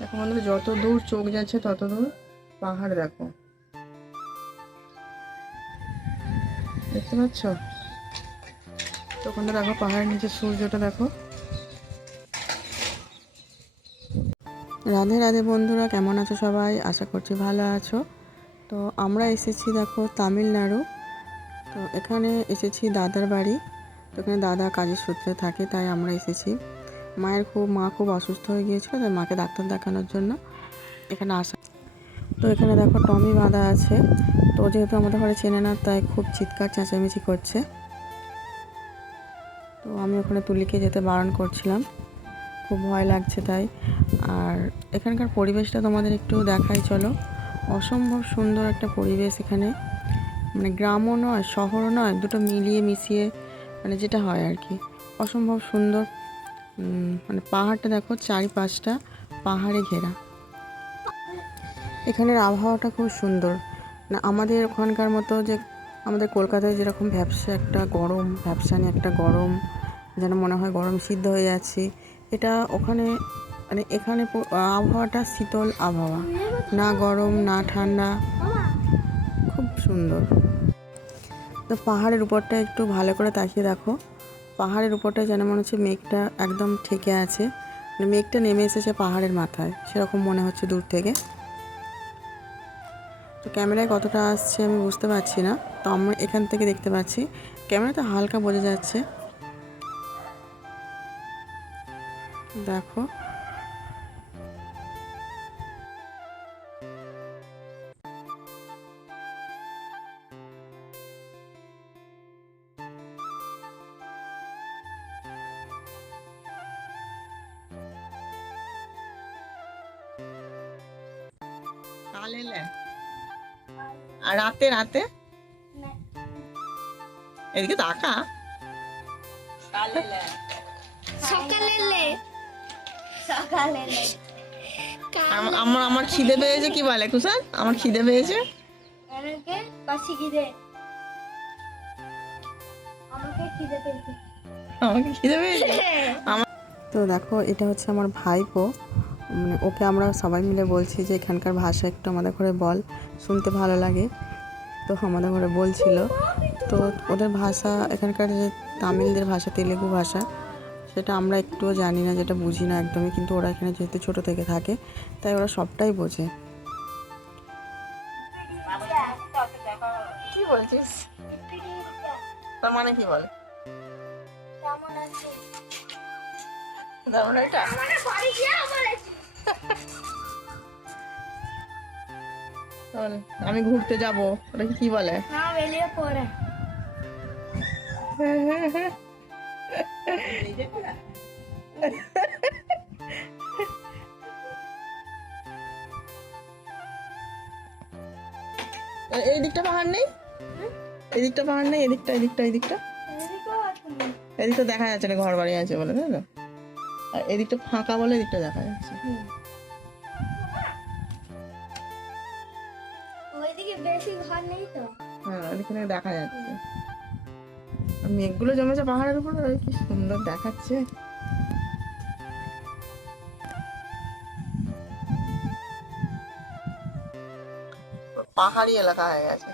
দেখো বন্ধুরা, যত দূর চোখ যাচ্ছে তত দূর পাহাড়। দেখো, দেখতে পাচ্ছ? তো ওখানে দেখো পাহাড়ের নিচে সূর্যটা দেখো। রাধে রাধে বন্ধুরা, কেমন আছো সবাই? আশা করছি ভালো আছো। তো আমরা এসেছি দেখো তামিলনাড়ু। তো এখানে এসেছি দাদার বাড়ি। তো এখানে দাদা কাজের সূত্রে থাকে, তাই আমরা এসেছি। মা খুব অসুস্থ হয়ে গিয়েছিল, তাই মাকে ডাক্তার দেখানোর জন্য এখানে আসা। তো এখানে দেখো টমি বাঁধা আছে। তো যেহেতু আমাদের ঘরে চেনে না, তাই খুব চিৎকার চেঁচামেচি করছে। তো আমি ওখানে তুলিকে যেতে বারণ করছিলাম, খুব ভয় লাগছে তাই। আর এখানকার পরিবেশটা তোমাদের একটু দেখাই চলো। অসম্ভব সুন্দর একটা পরিবেশ এখানে, মানে গ্রামও নয় শহরও নয়, দুটো মিলিয়ে মিশিয়ে মানে যেটা হয় আর কি, অসম্ভব সুন্দর। মানে পাহাড়টা দেখো, চারিপাশটা পাহাড়ে ঘেরা। এখানের আবহাওয়াটা খুব সুন্দর, না আমাদের ওখানকার মতো যে আমাদের কলকাতায় যেরকম ভ্যাপসা একটা গরম, ভ্যাপসানি একটা গরম, যেন মনে হয় গরম সিদ্ধ হয়ে যাচ্ছি। এটা ওখানে মানে এখানে আবহাওয়াটা শীতল আবহাওয়া, না গরম না ঠান্ডা, খুব সুন্দর। তো পাহাড়ের উপরটা একটু ভালো করে তাকিয়ে দেখো, পাহাড়ের উপরটা যেন মনে হচ্ছে মেঘটা একদম ঠেকে আছে, মানে মেঘটা নেমে এসেছে পাহাড়ের মাথায়, সেরকম মনে হচ্ছে দূর থেকে। তো ক্যামেরায় কতটা আসছে আমি বুঝতে পারছি না, তো আমরা এখান থেকে দেখতে পাচ্ছি। ক্যামেরাতে হালকা বোঝা যাচ্ছে, দেখো। আর রাতে রাতে এদিকে তাকা। আমার খিদে পেয়েছে। কি বলে কুষাণ? আমার খিদে পেয়েছে। আমাকে খিদে পেয়েছে। তো দেখো, এটা হচ্ছে আমার ভাইপো, মানে ওকে আমরা সবাই মিলে বলছি যে এখানকার ভাষা একটু আমাদের ঘরে বল, শুনতে ভালো লাগে। তো আমাদের ঘরে বলছিল। তো ওদের ভাষা, এখানকার যে তামিলদের ভাষা, তেলেগু ভাষা, সেটা আমরা একটুও জানি না, যেটা বুঝি না একদমই, কিন্তু ওরা এখানে যেহেতু ছোটো থেকে থাকে, তাই ওরা সবটাই বোঝে। কি বলছিস? তার মানে কি বলে? আমি ঘুরতে যাব, ওটা কি বলে? এই দিকটা পাহাড় নেই, এই দিকটা পাহাড় নেই, এদিকটা এদিকটা এদিকটা এদিকটা দেখা যাচ্ছে না, ঘর বাড়ি আছে বলে, তাই না? আর এদিকটা ফাঁকা বলে এদিকটা দেখা যাচ্ছে। হ্যাঁ, এখানে দেখা যাচ্ছে। মেঘগুলো জমেছে পাহাড়ের উপর, কি সুন্দর দেখাচ্ছে। পাহাড়ি এলাকা হয়ে গেছে।